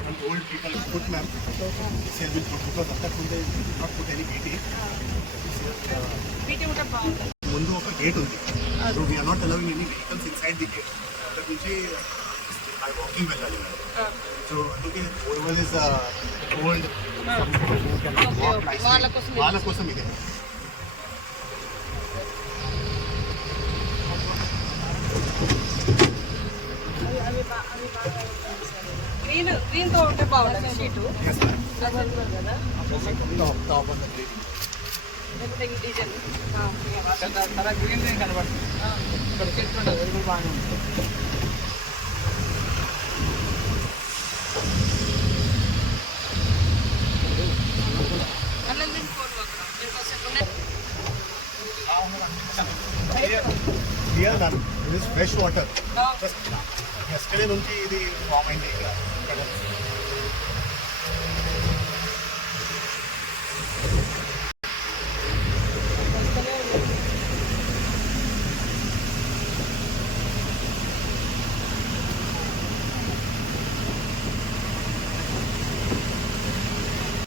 And old people put ma'am. This has been put because of that Kunde did not put any BT. ముందు ఒక gate ఉంది so we're not allowing any vehicles inside the gate అక్కడ నుంచి walking వెళ్ళాలి so అందుకే over is old వాళ్ళ కోసం ఇదే గ్రీన్ గ్రీన్ తో ఉంటే బాగుంటుంది షీటు ఎస్ మ్యామ్ కదా top top on the green లేకపోతే ఈ డిజైన్ చాలా గ్రీన్ గ్రీన్ కనబడుతుంది ఇక్కడ చెట్టు ఉంటుంది అది కూడా బాగానే ఉంటుంది ఫ్రెష్ వాటర్ ఎస్టర్డే నుంచి ఇది ఫామ్ అయింది. ఇక్కడ ఇక్కడ